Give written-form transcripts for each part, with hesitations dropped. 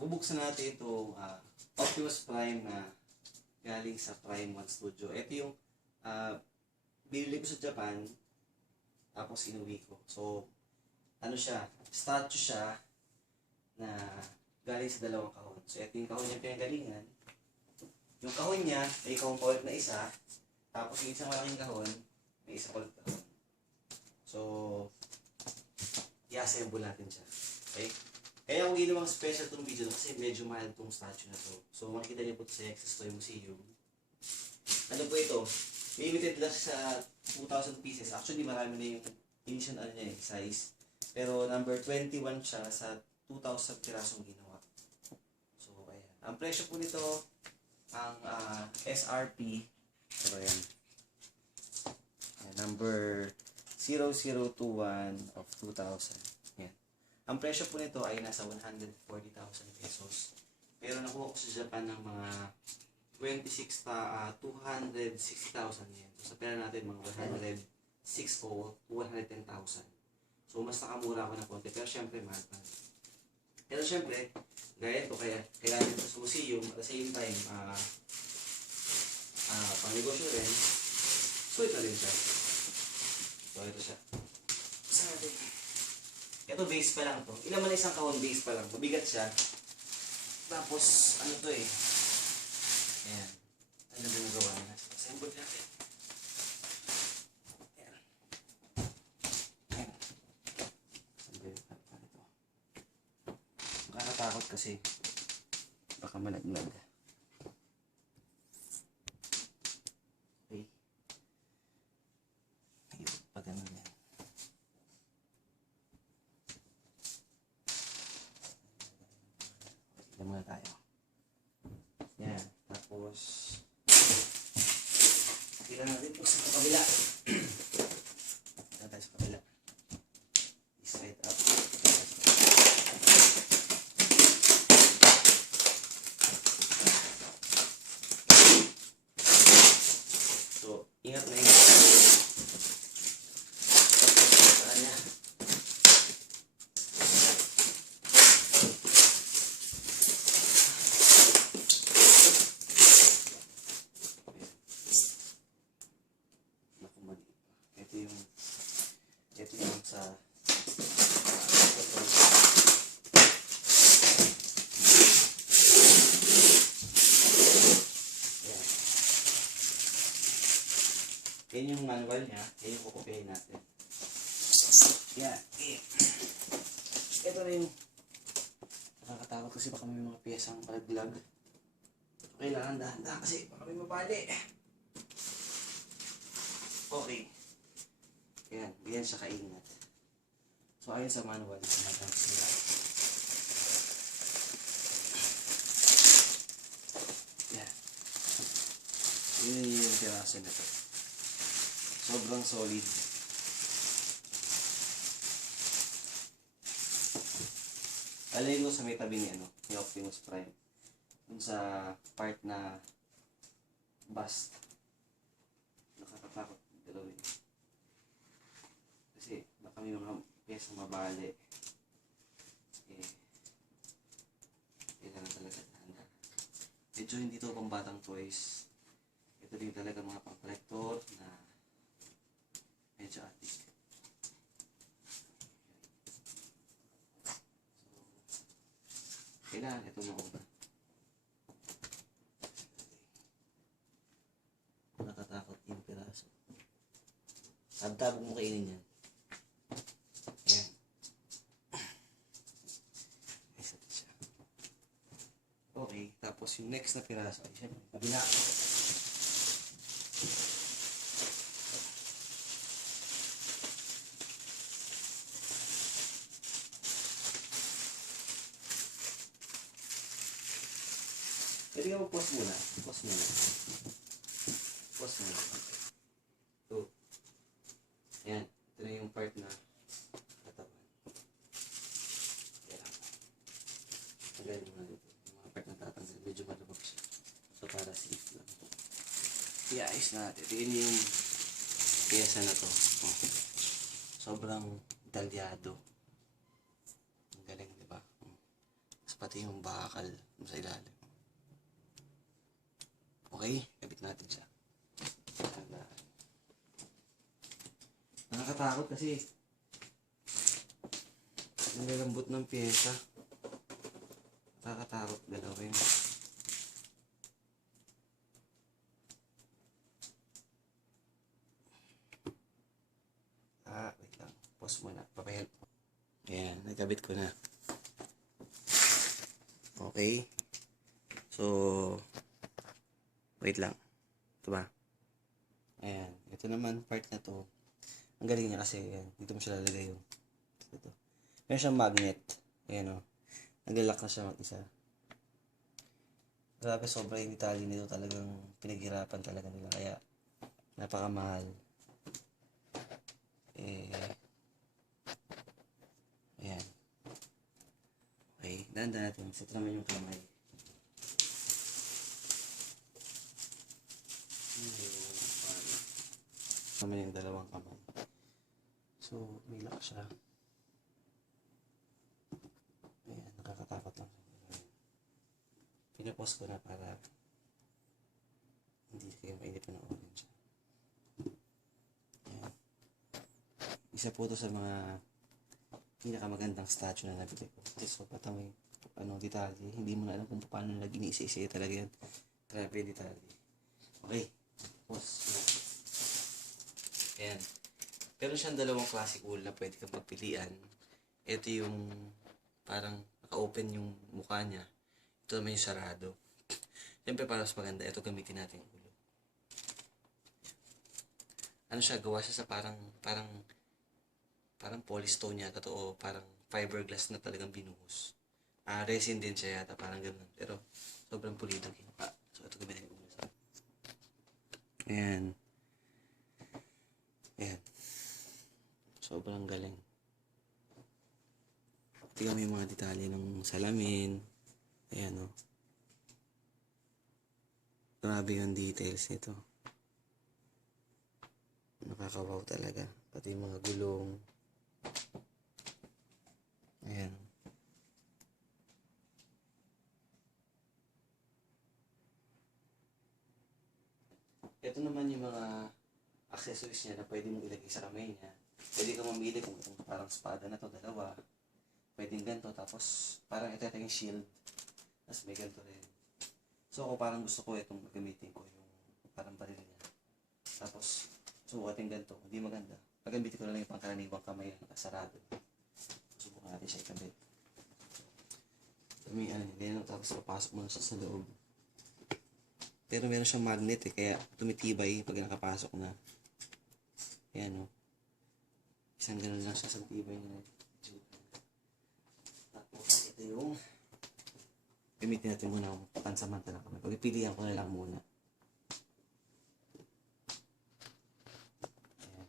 bubuksan natin itong Optimus Prime na galing sa Prime 1 Studio. Ito yung binili ko sa Japan, tapos inuwi ko. So, ano siya, statue siya na galing sa dalawang kahon. So, ito yung kahon niya pinagalingan. Yung kahon niya, may kahon paulit na isa, tapos yung isang malaking kahon, may isa ulit kahon. So, i-assemble natin siya. Okay? Kaya kung ginawang special itong video kasi medyo mahal itong statue na to. So, makikita niyo po ito sa Excess Toy Museum. Ano po ito? Limited lang sa 2,000 pieces. Actually, marami na yung initial niya size. Pero number 21 siya sa 2,000 pirasong ginawa. So, ayan. Ang presyo po nito, ang SRP, pero ayan. Number 0021 of 2,000. Yan. Ang presyo po nito ay nasa 140,000 pesos. Pero nakuha ko sa Japan ng mga 260,000 yen. So sa pera natin mga 106 o 110,000. So mas nakamura ako ng konti. Pero syempre mahal pa. Pero syempre, gaya ito, kaya kailangan ito sa museum at the same time, pang negosyo rin. So ito rin siya. So ito siya. Sabi. Ito base pa lang to. Ilan man isang kahon base pa lang. Mabigat siya. Tapos, ano to eh. Ayan. Ano ba nagawa na? Assemble natin. Ayan. Ayan. Assemble natin ito. Nakakatakot kasi. Baka malaglag. Okay. Ayun. Pag ano yan. Tignan muna tayo. Yan. Tapos, tignan natin po sa kabila. Tignan tayo sa kabila. Straight up. So, ingat na ingat. Saan niya? Ito yung sa yan yung manual niya. Yan yung kukupihin natin. Yan. Ito na yung nakakatakot kasi baka may mga piyesang palaglag. Kailangan dahan-dahan kasi baka may mabali. Okay. Yan, ganyan siya kaingat. So, ayon sa manual, natin sila. Yan. Yun yung piraso na ito. Sobrang solid. Alay ko sa may tabi ni ni Optimus Prime. Dun sa part na bust. Nakakatakot galawin. Kasi baka may mga piyesa mabali. Kailangan talaga handa. Medyo hindi ito pang batang toys. Ito din talaga mga pang collector na medyo atik. So, kailangan ito mauna. Nakatakot yung piraso. Tabtabog mo kainin yan. Ayan. Isa siya. Okay, tapos yung next na piraso ay siya. Kabila. Pwede ka mag-pause muna. Pause muna. Pause muna. Ito. Ayan. Ito na yung part na katawan. Ayan. Tagayin mo na dito. Yung mga part na tatanggal. Medyo malabag siya. So, para safe lang. I-ayos natin. Tingin yung piyesa na to. Oh. Sobrang dalyado. Ang galing, di ba? Mas pati yung bakal sa ilalim. Okay, kabit natin siya. Nakakatakot kasi ang lalambot ng pyesa. Nakakatakot galawin. Wait lang. Pause muna. Papahelp. Ayan, nagkabit ko na. Okay. So, wait lang. Ito ba? Ayan. Ito naman, part na to. Ang galing niya kasi, ayan, dito mo siya lalagay yung ito. Meron siyang magnet. Ayan o. Naglalak na siya mag-isa. Grabe, sobrang yung detalye nito. Talagang pinaghirapan talaga nila. Kaya, napakamahal. Ayan. Okay, dahan-dahan natin. Set naman yung kamay. Naman yung dalawang kamay. So, may lock siya. Ayan, nakakatakot lang. Pinapause ko na para hindi kayo mainip na orange. Ayan. Isa po ito sa mga pinakamagandang statue na nabili ko. So, patang may detalye. Hindi mo na alam kung paano nila ginisi-isi talaga yan. Grabe detalye. Okay. Pause na. Ayan. Pero siyang dalawang classic wool na pwede kang pagpilian. Ito yung parang naka-open yung mukha niya. Ito naman yung sarado. Siyempre para mas maganda, ito gamitin natin yung ulo. Ano siya, gawa siya sa parang polystone yata to, o parang fiberglass na talagang binuhos. Resin din siya yata, parang gano'n. Pero sobrang pulitong kinuha. So ito gamitin yung ulo. Ayan. Ayan. Sobrang galing. Tingnan mo yung mga detalye ng salamin. Ayan o. Grabe yung details nito. Nakakawaw talaga. Pati yung mga gulong. Ayan. Ito naman yung mga accessories niya na pwede mong ilagay sa kamay niya. Pwede kang mamili kung itong parang espada na to, dalawa. Pwedeng ganito, tapos parang ito yung shield. Tapos may ganito rin. So ako parang gusto ko itong gagamitin ko, yung parang baril niya. Tapos, subukatin ganito, hindi maganda. Pagamitin ko na lang yung pangkaraniwang kamay na nakasarado. Subukan natin siya ikabit. Hindi, tapos papasok mo na siya sa loob. Pero meron siyang magnet kaya tumitibay pag nakapasok na. Ayan o. Isang ganun lang siya sa tibay niya. Tapos ito yung gamitin natin muna ang pansamantala kami. Pagpipilihan ko na lang muna. Ayan.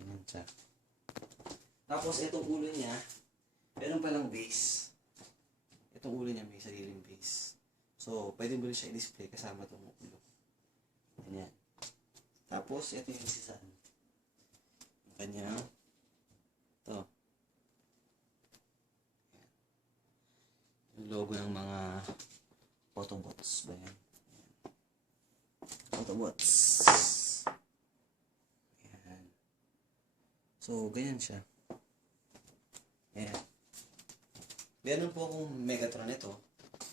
Ayan siya. Tapos itong ulo niya, meron palang base. Itong ulo niya may sariling base. So, pwede mo rin siya i-display kasama itong ulo. Ayan. Tapos, ito yung isisan. Yung kanya. Ito. Ayan. Yung logo ng mga Autobots ba yan? Autobots. Ayan. So, ganyan siya. Ayan. Meron po akong Megatron ito.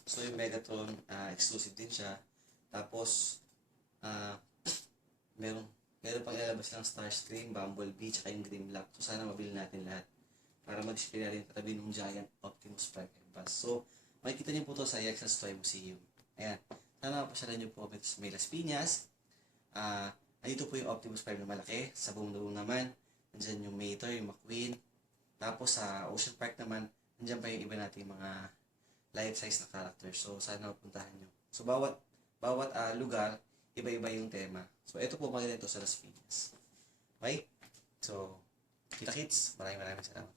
So, yung Megatron, exclusive din siya. Tapos, meron pang ilalabas ng Starscream, Bumblebee, tsaka yung Grimlock. So, sana mabili natin lahat. Para mag-display natin katabi ng Giant Optimus Prime Bus. So, makikita niyo po ito sa Yaxas Toy Museum. Ayan. Sana mapasyalan niyo po kami sa May Las Piñas. Andito po yung Optimus Prime na malaki. Sa buong naman, nandyan yung Mater, yung McQueen. Tapos sa Ocean Park naman, nandyan pa yung iba nating mga life-size na character. So, sana mapuntahan nyo. So, bawat lugar, iba-iba yung tema. So, ito po maganda ito sa Las Piñas. Okay? So, kita-kits. Maraming salamat.